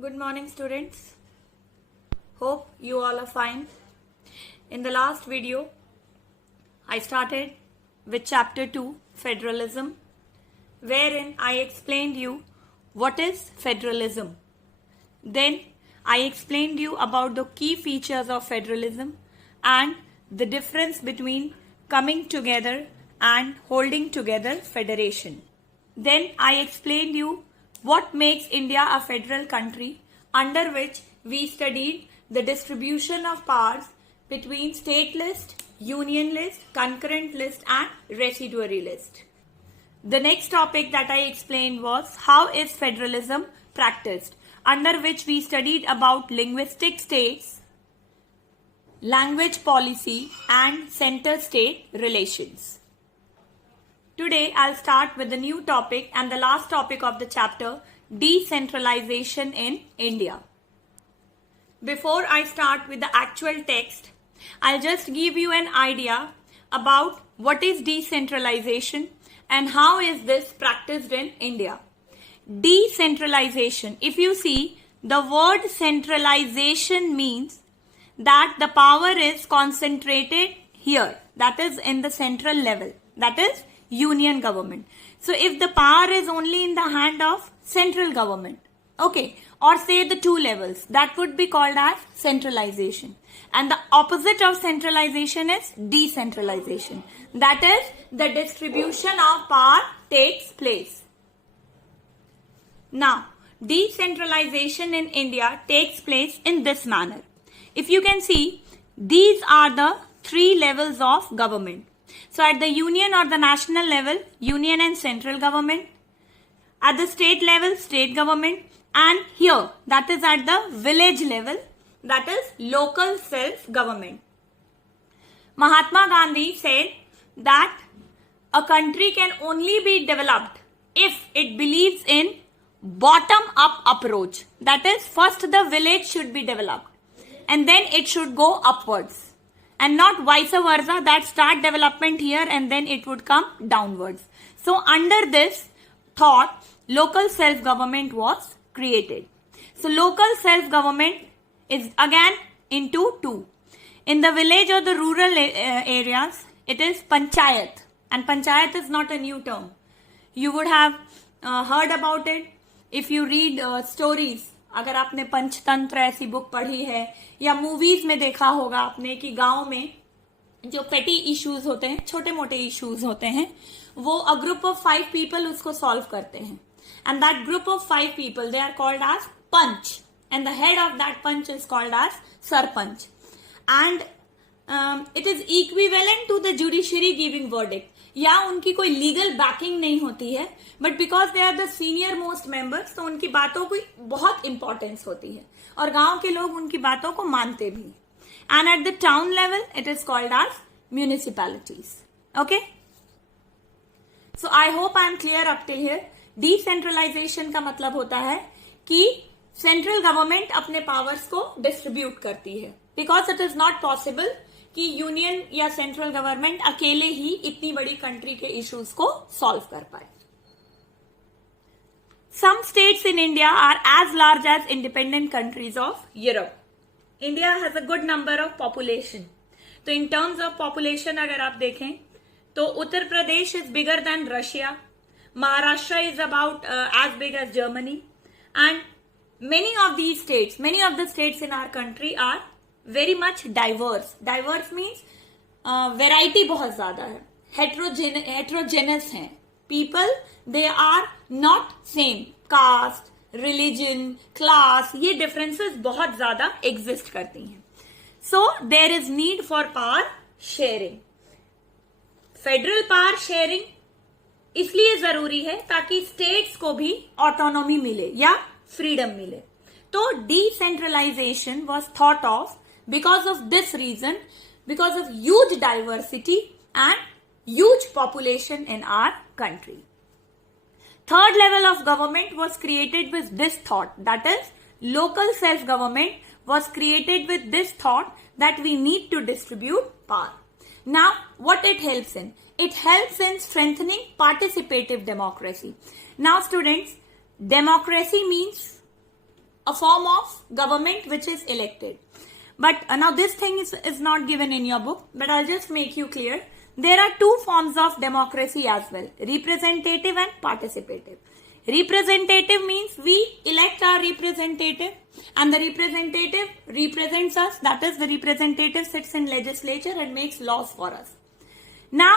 Good morning, students. Hope you all are fine. In the last video, I started with chapter 2, Federalism, wherein I explained you what is federalism. Then I explained you about the key features of federalism and the difference between coming together and holding together federation. Then I explained you what makes India a federal country, under which we studied the distribution of powers between state list, union list, concurrent list and residuary list. The next topic that I explained was how is federalism practiced, under which we studied about linguistic states, language policy and center-state relations. Today I'll start with the new topic and the last topic of the chapter, decentralization in India. Before I start with the actual text, I'll just give you an idea about what is decentralization and how is this practiced in India. Decentralization, if you see, the word centralization means that the power is concentrated here, that is in the central level, that is union government. So if the power is only in the hand of central government, okay, or say the two levels, that would be called as centralization. And the opposite of centralization is decentralization. That is, the distribution of power takes place. Now, decentralization in India takes place in this manner. If you can see, these are the three levels of government. So at the union or the national level, union and central government. At the state level, state government. And here, that is at the village level, that is local self-government. Mahatma Gandhi said that a country can only be developed if it believes in bottom-up approach. That is, first the village should be developed and then it should go upwards. And not vice versa, that start development here and then it would come downwards. So under this thought, local self-government was created. So local self-government is again into two. In the village or the rural areas, it is panchayat. And panchayat is not a new term. You would have heard about it if you read stories. अगर आपने पंचतंत्र ऐसी book पढ़ी है या movies में देखा होगा आपने कि गांव में जो पेटी इश्यूज होते हैं, छोटे मोटे इश्यूज होते हैं, वो अ ग्रुप ऑफ 5 पीपल उसको सॉल्व करते हैं. And that group of 5 people, they are called as panch and the head of that panch is called as sarpanch. And it is equivalent to the judiciary giving verdict. या उनकी कोई legal backing नहीं होती है, but because they are the senior most members, तो उनकी बातों की बहुत इंपॉर्टेंस होती है और गांव के लोग उनकी बातों को मानते भी. And at the town level it is called as municipalities. Okay, so I hope I am clear up till here. Decentralization का मतलब होता है कि सेंट्रल गवर्नमेंट अपने पावर्स को डिस्ट्रीब्यूट करती है, because it is not possible कि यूनियन या सेंट्रल गवर्नमेंट अकेले ही इतनी बड़ी कंट्री के इश्यूज को सॉल्व कर पाए. Some states in India are as large as independent countries of Europe. India has a good number of population. तो इन टर्म्स ऑफ पॉपुलेशन अगर आप देखें तो Uttar Pradesh is bigger than Russia, Maharashtra is about as big as Germany, and many of the states in our country are very much diverse. Diverse means variety बहुत ज्यादा है. Heterogeneous हैं. People, they are not same. Caste, religion, class, ये differences बहुत ज्यादा exist करती हैं. So there is need for power sharing. Federal power sharing इसलिए जरूरी है ताकि स्टेट्स को भी ऑटोनॉमी मिले या फ्रीडम मिले. तो decentralization was thought of because of this reason, because of huge diversity and huge population in our country. Third level of government was created with this thought, that is local self government was created with this thought that we need to distribute power. Now, what it helps in? It helps in strengthening participative democracy. Now, students, democracy means a form of government which is elected. But now this thing is not given in your book, but I'll just make you clear. There are two forms of democracy as well, representative and participative. Representative means we elect our representative and the representative represents us. That is, the representative sits in legislature and makes laws for us. Now,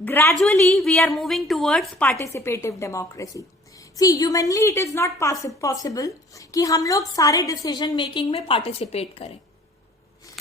gradually we are moving towards participative democracy. See, humanly it is not possible कि हम लोग सारे decision making में participate करें.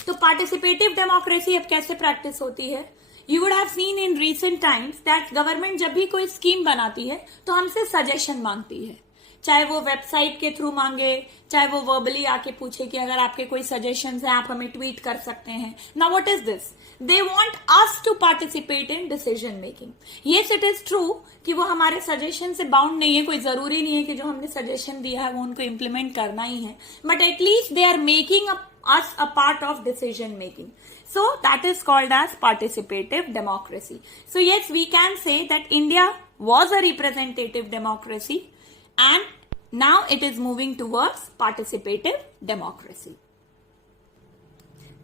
तो participative democracy अब कैसे practice होती है? You would have seen in recent times that government जब भी कोई स्कीम बनाती है तो हमसे सजेशन मांगती है, चाहे वो वेबसाइट के थ्रू मांगे, चाहे वो वर्बली आके पूछे कि अगर आपके कोई सजेशंस हैं आप हमें ट्वीट कर सकते हैं. Now what is this? They want us to participate in decision making. Yes, it is true कि वो हमारे सजेशन से बाउंड नहीं है, कोई जरूरी नहीं है कि जो हमने सजेशन दिया है वो उनको इम्प्लीमेंट करना ही है, but at least they are making us a part of decision making. So that is called as participative democracy. So yes, we can say that India was a representative democracy and now it is moving towards participative democracy.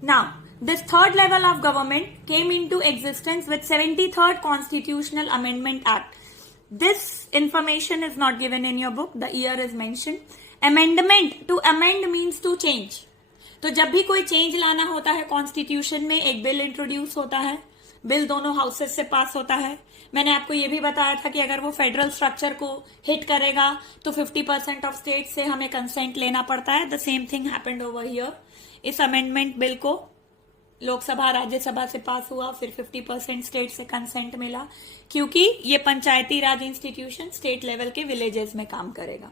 Now, this third level of government came into existence with 73rd Constitutional Amendment Act. This information is not given in your book. The year is mentioned. Amendment, to amend means to change. तो जब भी कोई change लाना होता है constitution में, एक bill introduce होता है, बिल दोनों हाउसेस से पास होता है. मैंने आपको ये भी बताया था कि अगर वो फेडरल स्ट्रक्चर को हिट करेगा तो 50% ऑफ स्टेट से हमें कंसेंट लेना पड़ता है. The same thing happened over here. इस अमेंडमेंट बिल को लोकसभा राज्यसभा से पास हुआ, फिर 50% स्टेट से कंसेंट मिला, क्योंकि ये Panchayati Raj institution state level के विलेजेस में काम करेगा.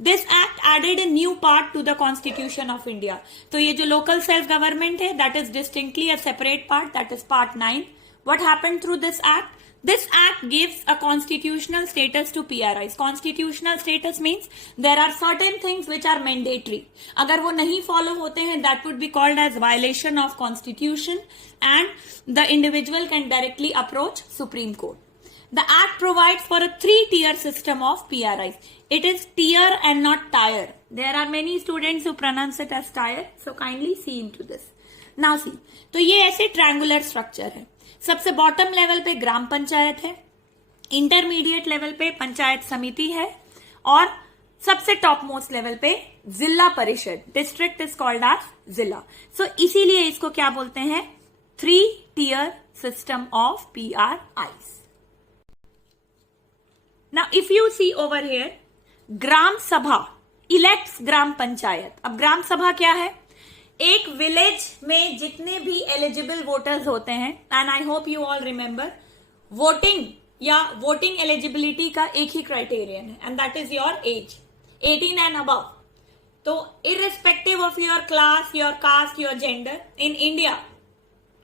This act added a new part to the constitution of India. तो ये जो लोकल सेल्फ गवर्नमेंट है, that is distinctly a separate part, that is part 9. What happened through this act? This act gives a constitutional status to PRIs. Constitutional status means there are certain things which are mandatory. अगर वो नहीं follow होते हैं, that would be called as violation of constitution and the individual can directly approach Supreme Court. The act provides for a 3-tier system of PRIs. It is tier and not tier. There are many students who pronounce it as tier, so kindly see into this. Now see, तो ये ऐसे triangular structure है. सबसे bottom level पे ग्राम पंचायत है, intermediate level पे पंचायत समिति है और सबसे टॉप मोस्ट लेवल पे जिला परिषद. डिस्ट्रिक्ट इज कॉल्ड एज जिला. सो इसीलिए इसको क्या बोलते हैं? 3-tier system of PRIs. Now if you see over here, gram sabha elects ग्राम पंचायत. अब ग्राम सभा क्या है? एक विलेज में जितने भी एलिजिबल वोटर्स होते हैं, and I hope you all remember, voting या वोटिंग एलिजिबिलिटी का एक ही क्राइटेरियन है, and that is your age, 18 and above. तो irrespective of your class, your caste, your gender, in India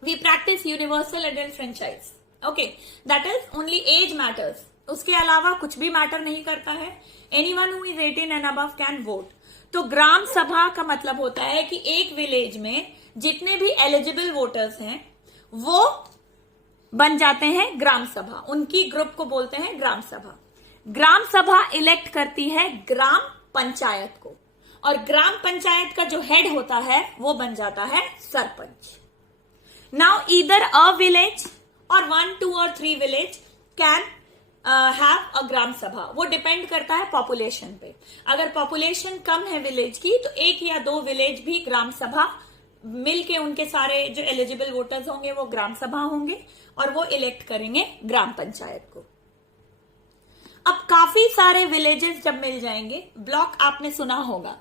we practice universal adult franchise. Okay, that is only age matters. उसके अलावा कुछ भी matter नहीं करता है. Anyone who is 18 and above can vote. तो ग्राम सभा का मतलब होता है कि एक विलेज में जितने भी एलिजिबल वोटर्स हैं वो बन जाते हैं ग्राम सभा. उनकी ग्रुप को बोलते हैं ग्राम सभा. ग्राम सभा इलेक्ट करती है ग्राम पंचायत को और ग्राम पंचायत का जो हेड होता है वो बन जाता है sarpanch. Now either a village और 1, 2 और 3 विलेज कैन हैव अ ग्राम सभा. वो डिपेंड करता है पॉपुलेशन पे. अगर पॉपुलेशन कम है विलेज की तो 1 या 2 विलेज भी ग्राम सभा मिलके उनके सारे जो एलिजिबल वोटर्स होंगे वो ग्राम सभा होंगे और वो इलेक्ट करेंगे ग्राम पंचायत को. अब काफी सारे विलेजेस जब मिल जाएंगे, ब्लॉक आपने सुना होगा,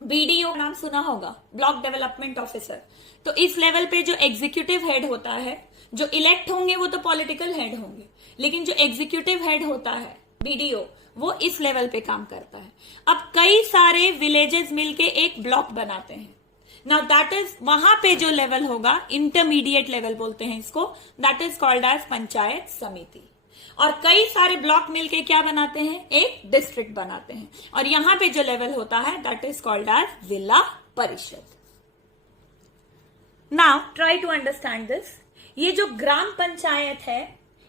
BDO नाम सुना होगा, ब्लॉक डेवलपमेंट ऑफिसर. तो इस लेवल पे जो एग्जीक्यूटिव हेड होता है, जो इलेक्ट होंगे वो तो पॉलिटिकल हेड होंगे, लेकिन जो एग्जीक्यूटिव हेड होता है BDO वो इस लेवल पे काम करता है. अब कई सारे विलेजेस मिलके एक ब्लॉक बनाते हैं. नाउ दैट इज, वहां पे जो लेवल होगा, इंटरमीडिएट लेवल बोलते हैं इसको, that is called as panchayat samiti. और कई सारे ब्लॉक मिलके क्या बनाते हैं? एक डिस्ट्रिक्ट बनाते हैं. और यहां पे जो लेवल होता है that is called as zila parishad. Now try to understand this. ये जो ग्राम पंचायत है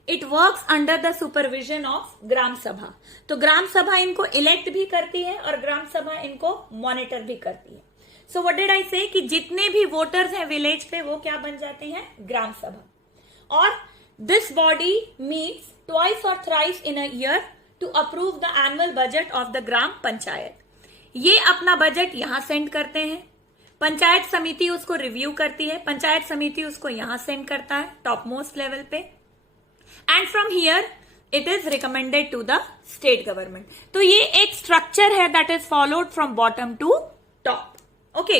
it works under the supervision of gram sabha. तो ग्राम सभा इनको इलेक्ट भी करती है और ग्राम सभा इनको मॉनिटर भी करती है। सो व्हाट डिड आई से कि जितने भी वोटर्स हैं विलेज पे वो क्या बन जाते हैं, ग्राम सभा। और दिस बॉडी मीट्स ट्वाइस और thrice in a year to approve the annual budget of the gram panchayat. ये अपना बजट यहां सेंड करते हैं, पंचायत समिति उसको रिव्यू करती है, पंचायत समिति उसको यहां सेंड करता है टॉप मोस्ट लेवल पे, and from here it is recommended to the state government. तो ये एक स्ट्रक्चर है that is followed from bottom to top. Okay,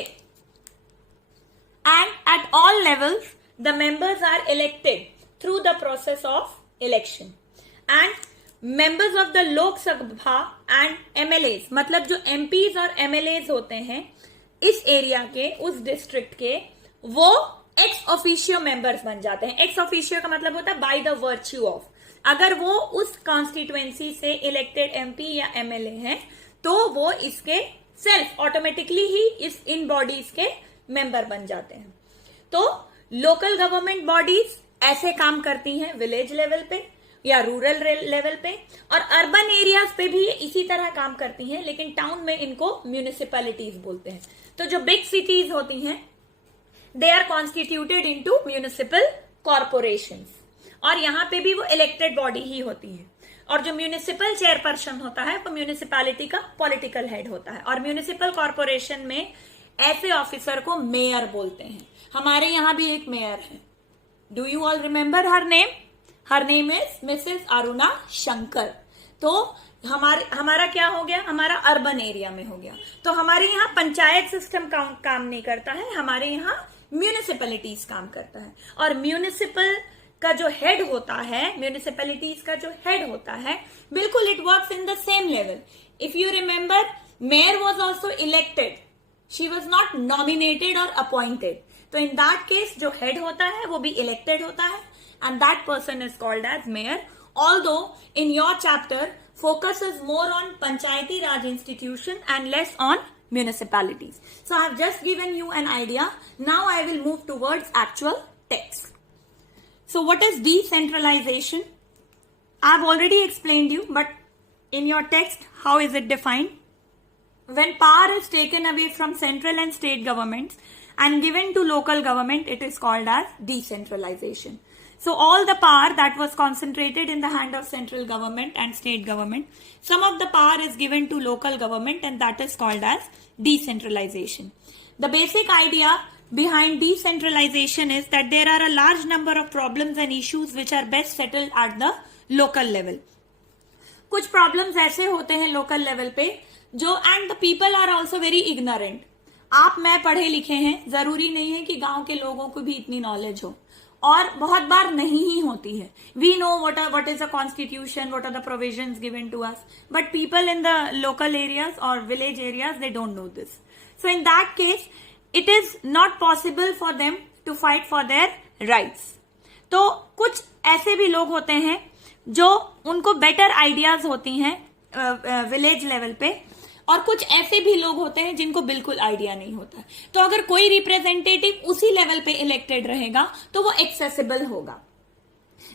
and at all levels the members are elected through the process of election, and members of the Lok Sabha and MLAs, मतलब जो MPs और MLAs होते हैं इस एरिया के, उस district के, वो एक्स ऑफिशियो मेंबर्स बन जाते हैं। एक्स ऑफिशियो का मतलब होता है बाय द वर्च्यू ऑफ। अगर वो उस कॉन्स्टिट्यूएंसी से इलेक्टेड एमपी या एमएलए हैं तो वो इसके self automatically he in bodies के मेंबर बन जाते हैं। तो लोकल गवर्नमेंट बॉडीज ऐसे काम करती हैं विलेज लेवल पे या रूरल लेवल पे, और अर्बन एरियाज पे भी इसी तरह काम करती हैं, लेकिन टाउन में इनको म्यूनिसिपैलिटीज बोलते हैं। तो जो बिग सिटीज होती हैं they are constituted into municipal corporations, और यहां पे भी वो इलेक्टेड बॉडी ही होती है। और जो म्यूनिसिपल चेयरपर्सन होता है वो म्यूनिसिपैलिटी का पॉलिटिकल हेड होता है, और म्यूनिसिपल कॉर्पोरेशन में ऐसे ऑफिसर को मेयर बोलते हैं। हमारे यहां भी एक मेयर है, do you all remember her name? Her name is Mrs Aruna Shankar. तो हमारा क्या हो गया, हमारा अर्बन एरिया में हो गया। तो हमारे यहाँ पंचायत सिस्टम काम नहीं करता है, हमारे यहाँ म्यूनिसिपैलिटीज काम करता है। और म्यूनिसिपल का जो हेड होता है, म्यूनिसिपैलिटीज का जो हेड होता है, बिल्कुल it works in the same level. If you remember, mayor was also elected, she was not nominated और अपॉइंटेड। तो इन दैट केस जो हेड होता है वो भी इलेक्टेड होता है, and that person is called as mayor. Although in your chapter focuses more on Panchayati Raj institution and less on municipalities. So I have just given you an idea. Now I will move towards actual text. So what is decentralization? I have already explained you, but in your text, how is it defined? When power is taken away from central and state governments and given to local government, it is called as decentralization. So all the power that was concentrated in the hand of central government and state government, some of the power is given to local government, and that is called as decentralization. The basic idea behind decentralization is that there are a large number of problems and issues which are best settled at the local level. कुछ problems ऐसे होते हैं local level पे जो, and the people are also very ignorant. आप मैं पढ़े लिखे हैं, जरूरी नहीं है कि गांव के लोगों को भी इतनी नॉलेज हो, और बहुत बार नहीं ही होती है। We know what is a constitution, what are the provisions given to us, but people in the local areas or village areas, they don't know this. So in that case, it is not possible for them to fight for their rights. तो कुछ ऐसे भी लोग होते हैं जो उनको better ideas होती हैं विलेज लेवल पे, और कुछ ऐसे भी लोग होते हैं जिनको बिल्कुल आइडिया नहीं होता। तो अगर कोई रिप्रेजेंटेटिव उसी लेवल पे इलेक्टेड रहेगा तो वो एक्सेसिबल होगा।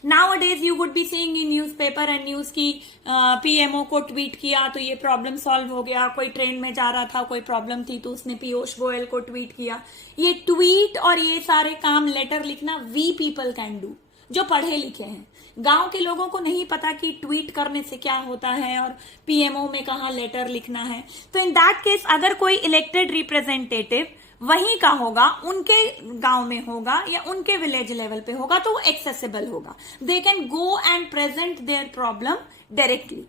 Nowadays you would be seeing in newspaper and news की पीएमओ को ट्वीट किया तो ये प्रॉब्लम सॉल्व हो गया, कोई ट्रेन में जा रहा था, कोई प्रॉब्लम थी तो उसने पीयूष गोयल को ट्वीट किया। ये ट्वीट और ये सारे काम, लेटर लिखना, वी पीपल कैन डू, जो पढ़े लिखे हैं। गांव के लोगों को नहीं पता कि ट्वीट करने से क्या होता है और पीएमओ में कहाँ लेटर लिखना है। तो इन दैट केस अगर कोई इलेक्टेड रिप्रेजेंटेटिव वहीं का होगा, उनके गांव में होगा या उनके विलेज लेवल पे होगा, तो वो एक्सेसिबल होगा। They can go and present their problem directly.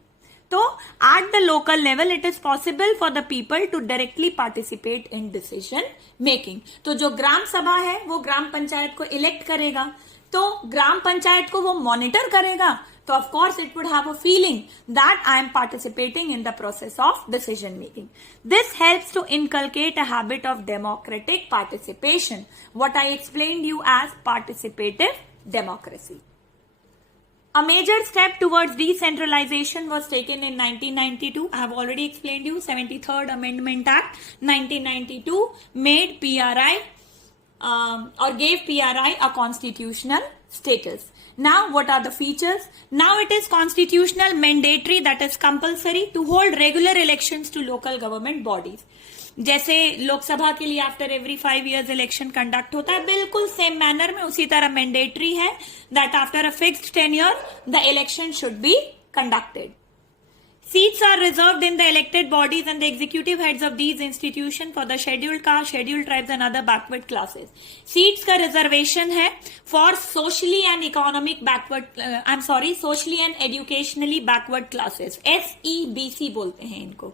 तो at the local level it is possible for the people to directly participate in decision making. तो जो ग्राम सभा है वो ग्राम पंचायत को इलेक्ट करेगा, तो ग्राम पंचायत को वो मॉनिटर करेगा, तो of course it would have a feeling that I am participating in the process of decision making. This helps to inculcate a habit of democratic participation, what I explained you as participative democracy. A major step towards decentralization was taken in 1992. I have already explained you 73rd Amendment Act 1992 made PRI or gave PRI a constitutional status. Now, what are the features? Now it is constitutional, mandatory, that is compulsory to hold regular elections to local government bodies. जैसे लोकसभा के लिए after every 5 years election conduct होता है, बिल्कुल same manner में उसी तरह mandatory है that after a fixed tenure the election should be conducted. Seats are reserved in the elected bodies and the executive heads of these institutions for the scheduled caste, scheduled tribes and other backward classes. Seats का reservation है for socially and economic backward, socially and educationally backward classes. SEBC बोलते हैं इनको.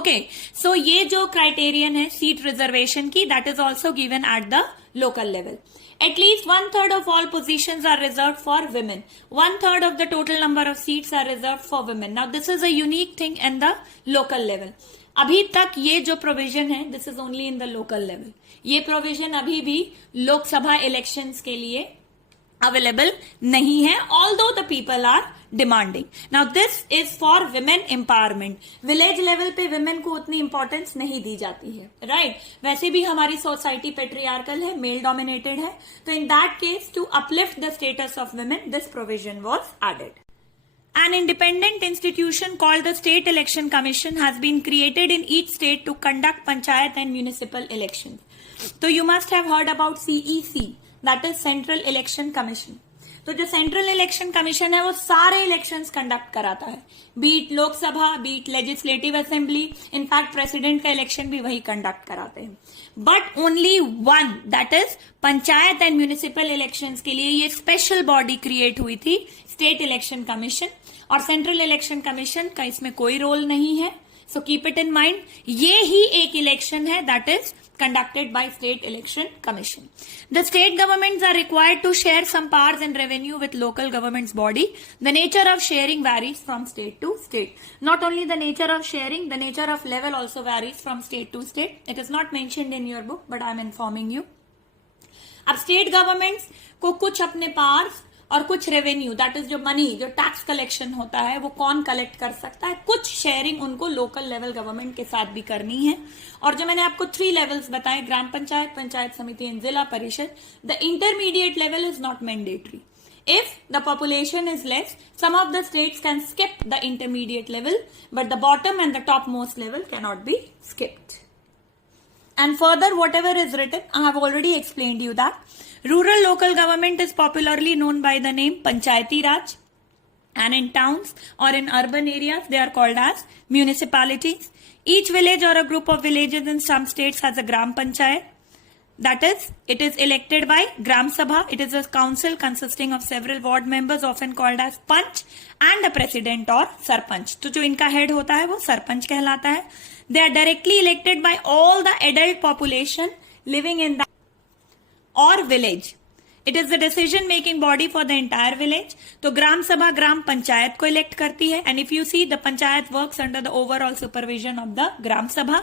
Okay, so ये जो criterion है seat reservation की, that is also given at the local level. At least 1/3 of all positions are reserved for women. 1/3 of the total number of seats are reserved for women. Now this is a unique thing in the local level. अभी तक ये जो provision है, this is only in the local level. ये provision अभी भी Lok Sabha elections के लिए available नहीं है, although the people are demanding. Now this is for women empowerment. Village level पे women को उतनी importance नहीं दी जाती है, right? वैसे भी हमारी society patriarchal है, male dominated है, तो in that case to uplift the status of women, this provision was added. An independent institution called the State Election Commission has been created in each state to conduct panchayat and municipal elections. So you must have heard about CEC, that is Central Election Commission. तो जो central election commission है वो सारे elections conduct कराता है, be it Lok Sabha, be it legislative assembly, in fact president का election भी वही कंडक्ट कराते हैं. But only one, that is panchayat and municipal elections के लिए ये स्पेशल बॉडी क्रिएट हुई थी, स्टेट इलेक्शन कमीशन. और सेंट्रल इलेक्शन कमीशन का इसमें कोई रोल नहीं है, so keep it in mind. ये ही एक इलेक्शन है that is conducted by State Election Commission. The state governments are required to share some powers and revenue with local government's body. The nature of sharing varies from state to state. Not only the nature of sharing, the nature of level also varies from state to state. It is not mentioned in your book, but I am informing you. अब state governments को कुछ अपने powers और कुछ revenue, that is जो money, जो tax collection होता है वो कौन कलेक्ट कर सकता है, कुछ शेयरिंग उनको लोकल लेवल गवर्नमेंट के साथ भी करनी है. और जो मैंने आपको 3 लेवल्स बताए, ग्राम पंचायत, पंचायत समिति एंड जिला परिषद, the intermediate level is not mandatory. If the population is less, some of the states can skip the intermediate level, but the bottom and the topmost level cannot be skipped. And further, whatever is written, I have already explained you that. Rural local government is popularly known by the name Panchayati Raj, and in towns or in urban areas they are called as municipalities. Each village or a group of villages in some states has a Gram Panchayat. That is, it is elected by Gram Sabha. It is a council consisting of several ward members often called as Panch and a president or Sarpanch. तो जो इनका head होता है वो सरपंच कहलाता है. They are directly elected by all the adult population living in the और village. It is the decision making body for the entire village. तो ग्राम सभा ग्राम पंचायत को इलेक्ट करती है, and if you see the panchayat works under the overall supervision of the gram sabha.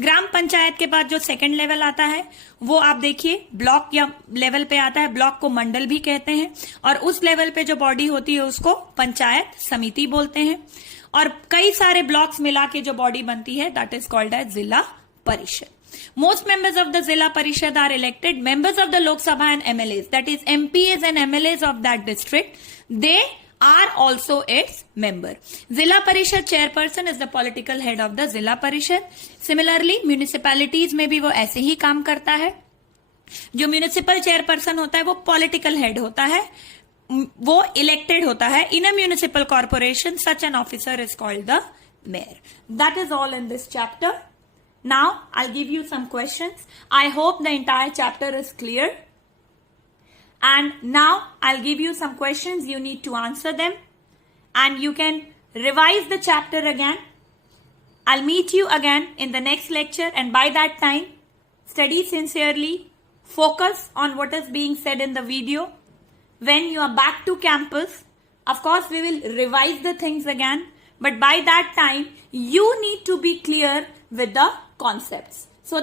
Gram panchayat के बाद जो second level आता है वो आप देखिए ब्लॉक या लेवल पे आता है. ब्लॉक को मंडल भी कहते हैं, और उस लेवल पे जो बॉडी होती है उसको पंचायत समिति बोलते हैं. और कई सारे ब्लॉक्स मिला के जो बॉडी बनती है that is called as zila परिषद. Most members of the Zilla Parishad are elected members of the Lok Sabha and MLAs. That is MPs and MLAs of that district. They are also its member. Zilla Parishad chairperson is the political head of the Zilla Parishad. Similarly, municipalities में भी वो ऐसे ही काम करता है. जो municipal chairperson होता है वो पॉलिटिकल हेड होता है, वो इलेक्टेड होता है. In a municipal corporation such an officer is called the mayor. That is all in this chapter. Now, I'll give you some questions. I hope the entire chapter is clear. And now, I'll give you some questions. You need to answer them. And you can revise the chapter again. I'll meet you again in the next lecture. And by that time, study sincerely. Focus on what is being said in the video. When you are back to campus, of course, we will revise the things again. But by that time, you need to be clear with the concepts.